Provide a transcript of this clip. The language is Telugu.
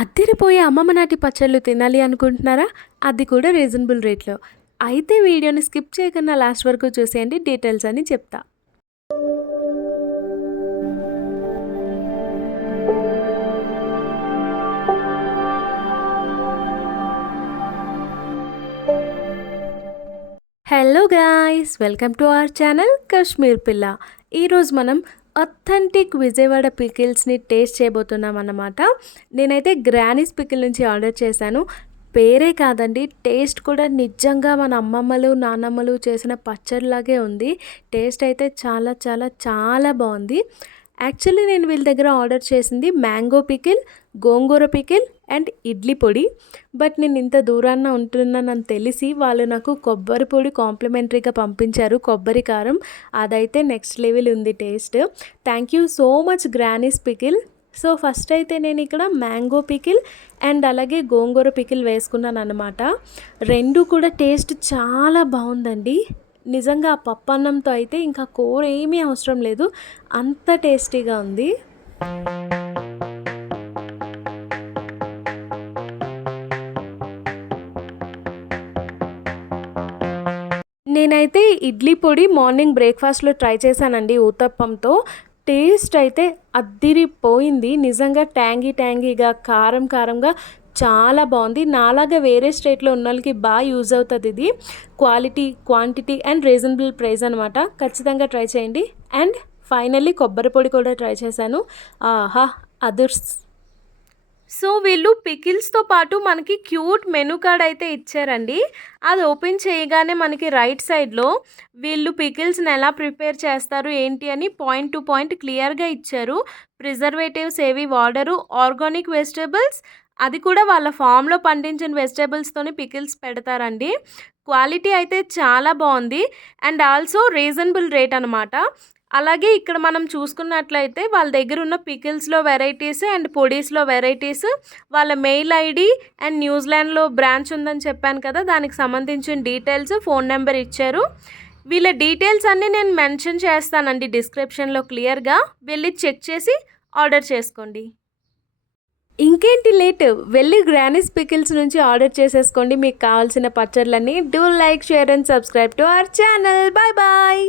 అద్దరిపోయే అమ్మమ్మ నాటి పచ్చళ్ళు తినాలి అనుకుంటున్నారా? అది కూడా రీజనబుల్ రేట్‌లో. అయితే వీడియోని స్కిప్ చేయకుండా లాస్ట్ వరకు చూసేయండి. డీటెయిల్స్ అన్నీ చెప్తా. Hello guys! Welcome to our channel Kashmir పిల్ల. ఈరోజు మనం అథెంటిక్ విజయవాడ పికిల్స్ని టేస్ట్ చేయబోతున్నాం అన్నమాట. నేనైతే గ్రానీస్ పికిల్ నుంచి ఆర్డర్ చేశాను. పేరే కాదండి, టేస్ట్ కూడా నిజంగా మన అమ్మమ్మలు నానమ్మలు చేసిన పచ్చడిలాగే ఉంది. టేస్ట్ అయితే చాలా చాలా చాలా బాగుంది. యాక్చువల్లీ నేను వీళ్ళ దగ్గర ఆర్డర్ చేసింది mango pickle, gongura pickle and idli పొడి. బట్ నేను ఇంత దూరాన ఉంటున్నానని తెలిసి వాళ్ళు నాకు కొబ్బరి పొడి కాంప్లిమెంటరీగా పంపించారు, కొబ్బరి కారం. అదైతే నెక్స్ట్ లెవెల్ ఉంది taste. Thank you so much granny's pickle. So first అయితే నేను ఇక్కడ మ్యాంగో పికిల్ అండ్ అలాగే గోంగూర పికిల్ వేసుకున్నాను అనమాట. రెండు కూడా టేస్ట్ చాలా బాగుందండి. నిజంగా ఆ పప్పు అన్నంతో అయితే ఇంకా కూర ఏమీ అవసరం లేదు, అంత టేస్టీగా ఉంది. నేనైతే ఇడ్లీ పొడి మార్నింగ్ బ్రేక్ఫాస్ట్లో ట్రై చేశానండి ఊతప్పంతో. టేస్ట్ అయితే అద్దిరిపోయింది. నిజంగా ట్యాంగీగా కారం కారంగా చాలా బాగుంది. నాలాగా వేరే స్టేట్లో ఉన్న వాళ్ళకి బాగా యూజ్ అవుతుంది ఇది. Quality, quantity and reasonable price అనమాట. ఖచ్చితంగా ట్రై చేయండి. అండ్ ఫైనల్లీ కొబ్బరి పొడి కూడా ట్రై చేశాను. ఆహా అదుర్స్. సో వీళ్ళు పికిల్స్తో పాటు మనకి క్యూట్ మెనూ కార్డ్ అయితే ఇచ్చారండి. అది ఓపెన్ చేయగానే మనకి రైట్ సైడ్లో వీళ్ళు పికిల్స్ని ఎలా ప్రిపేర్ చేస్తారు ఏంటి అని పాయింట్ టు పాయింట్ క్లియర్గా ఇచ్చారు. ప్రిజర్వేటివ్స్ ఏవి వాడరు, ఆర్గానిక్ వెజిటేబుల్స్, అది కూడా వాళ్ళ ఫామ్లో పండించిన వెజిటేబుల్స్తోనే పికిల్స్ పెడతారండి. క్వాలిటీ అయితే చాలా బాగుంది అండ్ ఆల్సో రీజనబుల్ రేట్ అనమాట. అలాగే ఇక్కడ మనం చూసుకున్నట్లయితే వాళ్ళ దగ్గర ఉన్న పికిల్స్లో వెరైటీస్ అండ్ పొడీస్లో వెరైటీస్, వాళ్ళ మెయిల్ ఐడి అండ్ న్యూజిలాండ్లో బ్రాంచ్ ఉందని చెప్పాను కదా, దానికి సంబంధించిన డీటెయిల్స్, ఫోన్ నెంబర్ ఇచ్చారు. వీళ్ళ డీటెయిల్స్ అన్నీ నేను మెన్షన్ చేస్తానండి డిస్క్రిప్షన్లో క్లియర్గా. వెళ్ళి చెక్ చేసి ఆర్డర్ చేసుకోండి. ఇంకేంటి లేట్, వెళ్ళి గ్రానీస్ పికిల్స్ నుంచి ఆర్డర్ చేసేసుకోండి మీకు కావాల్సిన పచ్చళ్ళన్నీ. Do like, share and subscribe to our channel. Bye bye.